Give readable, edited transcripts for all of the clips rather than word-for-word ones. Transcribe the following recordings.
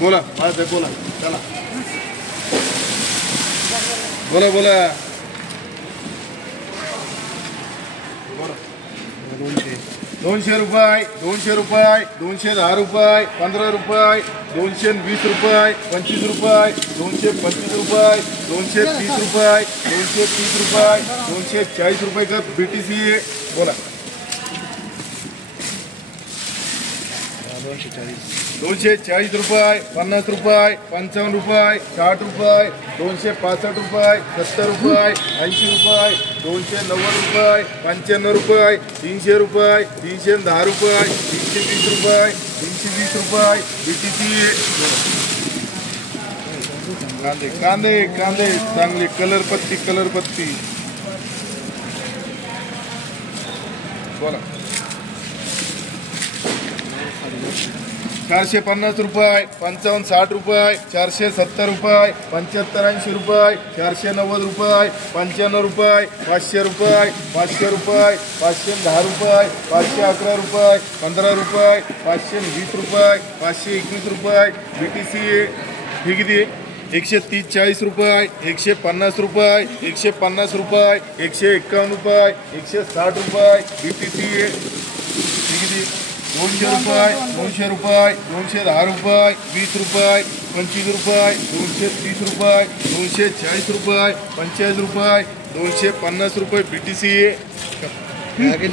बोला बोला चला बोला बोला 200 रुपये 200 रुपये 210 रुपये 15 रुपये 220 रुपये 25 रुपये 225 रुपये 230 रुपये 230 रुपये 240 रुपये का BTC है बोला 240 रुपये 50 रुपये 55 रुपये 60 रुपये 265 रुपये 70 रुपये 80 रुपये 290 रुपये 95 रुपये 300 रुपये 310 रुपये 320 रुपये 320 रुपये BTC कांदे कांदे कांदे चांगले कलर पत्ती बोला 450 रुपये 55 60 रुपये 470 रुपये 75 80 रुपये 490 रुपये 95 रुपये 500 रुपये 500 रुपये 510 रुपये 511 रुपये 15 रुपये 520 रुपये 521 रुपये BTC हे किती 130 रुपये 150 रुपये 150 रुपये 151 रुपये 160 रुपये BTC हे किती 200 रुपये 210 रुपये 20 रुपये 25 रुपये 230 रुपये 240 रुपये 50 रुपये 250 रुपये BTC आगे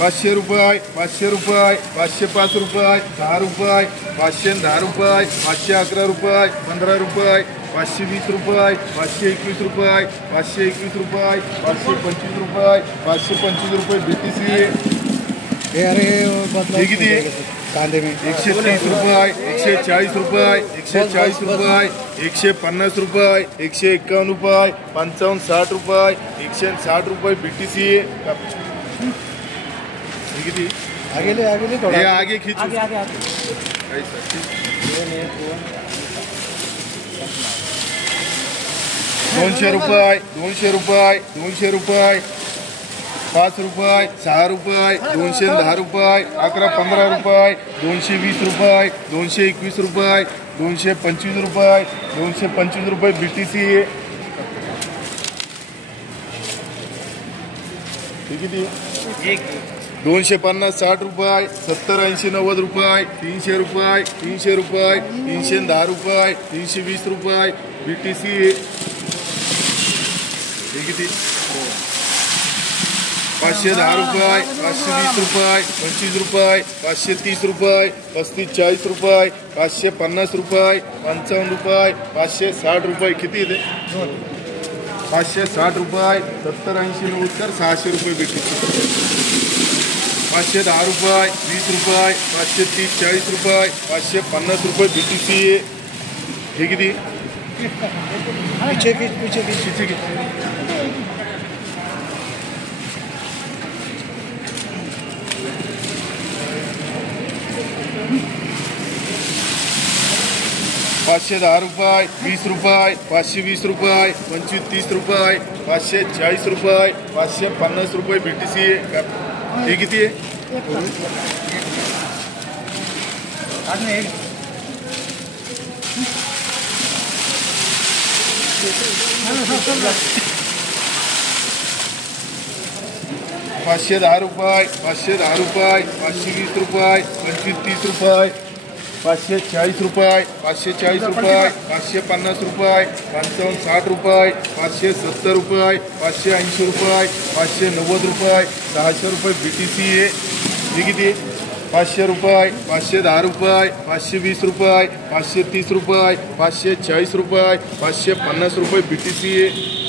₹500 ₹500 505 रुपये 10 रुपये 510 रुपये 511 रुपये 15 रुपये 520 रुपये 521 रुपये 521 रुपये 525 रुपये 525 रुपये BTC किती कांदे में 130 रुपये 140 रुपये 140 रुपये 150 रुपये 151 रुपये 55 60 रुपये 160 रुपये BTC आगे ले थोड़ा ये आगे खींचो आगे 200 रुपये 200 रुपये 200 रुपये 5 रुपये 6 रुपये 210 रुपये 11 15 रुपये 220 रुपये 221 रुपये 225 रुपये 225 रुपये BTC किती 250 60 रुपये 70 80 90 रुपये 300 रुपये 300 रुपये 310 रुपये 320 रुपये BTC किती 510 रुपये 520 रुपये 25 रुपये 530 रुपये 35 40 रुपये 550 रुपये 55 रुपये 560 रुपये किती ते 560 रुपये 70 80 90 600 रुपये BTC 510 रुपये 20 रुपये 530 40 रुपये 550 रुपये BTC हे किती पीछे 510 रुपये 20 रुपये 520 रुपये 25 30 रुपये 540 रुपये 550 रुपये BTC हे किती आहे 510 रुपये 510 रुपये 520 रुपये 25 30 रुपये 540 रुपये 540 रुपये 550 रुपये 55 60 रुपये 570 रुपये 580 रुपये 590 रुपये 600 रुपये BTC हे किती 500 रुपये 510 रुपये 520 रुपये 530 रुपये 540 रुपये 550 रुपये BTC